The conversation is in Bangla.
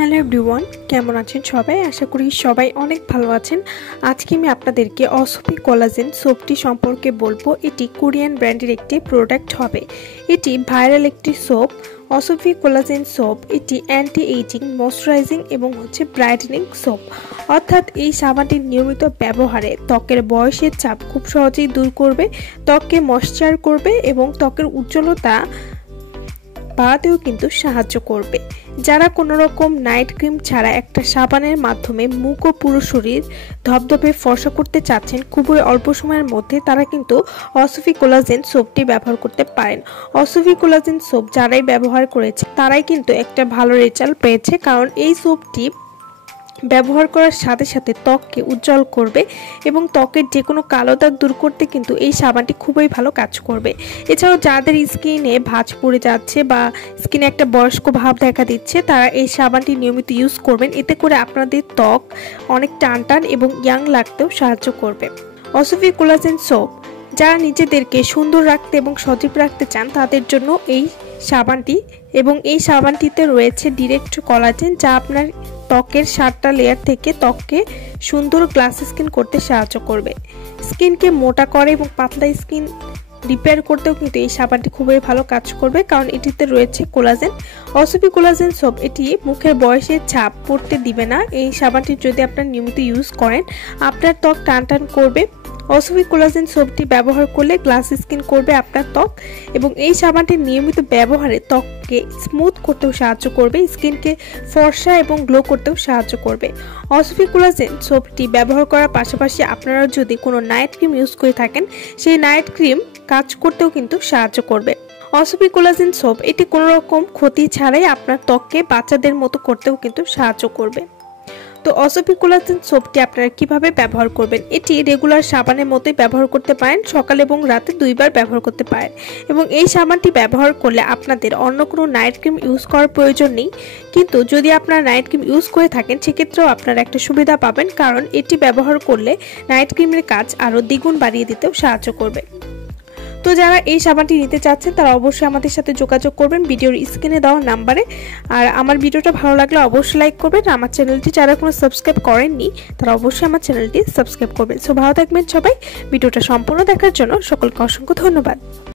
হ্যালো এভরিওয়ান, কেমন আছেন সবাই? আশা করি সবাই অনেক ভালো আছেন। আজকে আমি আপনাদেরকে অসফি কোলাজেন সোপটি সম্পর্কে বলবো। এটি কোরিয়ান ব্র্যান্ডের একটি প্রোডাক্ট হবে। এটি ভাইরাল একটি সোপ, অসফি কোলাজেন সোপ। এটি অ্যান্টি এইজিং, ময়শ্চারাইজিং এবং ব্রাইটেনিং সোপ। অর্থাৎ এই সাবানটির নিয়মিত ব্যবহারে ত্বকের বয়সের চাপ খুব সহজেই দূর করবে, ত্বককে ময়শ্চার করবে এবং ত্বকের উজ্জ্বলতা বাড়াতেও কিন্তু সাহায্য করবে। যারা কোনো রকম নাইট ক্রিম ছাড়া একটা সাবানের মাধ্যমে মুখ ও পুরো শরীর ধবধবে ফর্সা করতে চাচ্ছেন খুবই অল্প সময়ের মধ্যে, তারা কিন্তু অসফি কোলাজেন সোপটি ব্যবহার করতে পারেন। অসফি কোলাজেন সোপ যারাই ব্যবহার করেছে তারাই কিন্তু একটা ভালো রেজাল্ট পেয়েছে, কারণ এই সোপটি ব্যবহার করার সাথে সাথে ত্বককে উজ্জ্বল করবে এবং ত্বকের যে কোনো কালো দাগ দূর করতে কিন্তু এই সাবানটি খুবই ভালো কাজ করবে। এছাড়াও যাদের স্কিনে ভাঁজ পড়ে যাচ্ছে বা স্কিনে একটা বয়স্ক ভাব দেখা দিচ্ছে, তারা এই সাবানটি নিয়মিত ইউজ করবেন। এতে করে আপনাদের ত্বক অনেক টান এবং ইয়াং লাগতেও সাহায্য করবে। অসফি কোলাজেন সোপ যারা নিজেদেরকে সুন্দর রাখতে এবং সজীব রাখতে চান তাদের জন্য এই সাবানটি, এবং এই সাবানটিতে রয়েছে ডিরেক্ট কোলাজেন, যা আপনার ত্বকের 7টা লেয়ার থেকে ত্বককে সুন্দর গ্লাস স্কিন করতে সাহায্য করবে। স্কিনকে মোটা করে এবং পাতলা স্কিন রিপেয়ার করতেও কিন্তু এই সাবানটি খুবই ভালো কাজ করবে, কারণ এটিতে রয়েছে কোলাজেন। অসফি কোলাজেন সোপ এটি মুখের বয়সের ছাপ পড়তে দিবে না। এই সাবানটি যদি আপনার নিয়মিত ইউজ করেন, আপনার ত্বক টান করবে। অসফি কোলাজেন সোপটি ব্যবহার করলে গ্লাস স্কিন করবে আপনার ত্বক, এবং এই সাবানটির নিয়মিত ব্যবহারে ত্বককে স্মুথ করতেও সাহায্য করবে, স্কিনকে ফর্সা এবং গ্লো করতেও সাহায্য করবে। অসফি কোলাজেন সোপটি ব্যবহার করার পাশাপাশি আপনারা যদি কোনো নাইট ক্রিম ইউজ করে থাকেন, সেই নাইট ক্রিম কাজ করতেও কিন্তু সাহায্য করবে। অসফি কোলাজেন সোপ এটি কোনো রকম ক্ষতি ছাড়াই আপনার ত্বককে বাচ্চাদের মতো করতেও কিন্তু সাহায্য করবে। তো অসফি কোলাজেন সোপটি আপনারা কিভাবে ব্যবহার করবেন? এটি রেগুলার সাবানের মতোই ব্যবহার করতে পারেন, সকালে এবং রাতে 2 বার ব্যবহার করতে পারেন। এবং এই সাবানটি ব্যবহার করলে আপনাদের অন্য কোনো নাইট ক্রিম ইউজ করার প্রয়োজন নেই। কিন্তু যদি আপনারা নাইট ক্রিম ইউজ করে থাকেন, সেক্ষেত্রেও আপনারা একটা সুবিধা পাবেন, কারণ এটি ব্যবহার করলে নাইট ক্রিমের কাজ আরও দ্বিগুণ বাড়িয়ে দিতেও সাহায্য করবে। তো যারা এই সাবানটি নিতে চাচ্ছেন তারা অবশ্যই আমাদের সাথে যোগাযোগ করবেন ভিডিওর স্ক্রিনে দেওয়া নাম্বারে। আর আমার ভিডিওটা ভালো লাগলে অবশ্যই লাইক করবেন। আমার চ্যানেলটি যারা কোনো সাবস্ক্রাইব করেননি তারা অবশ্যই আমার চ্যানেলটি সাবস্ক্রাইব করবেন। সো ভালো থাকবেন সবাই। ভিডিওটা সম্পূর্ণ দেখার জন্য সকলকে অসংখ্য ধন্যবাদ।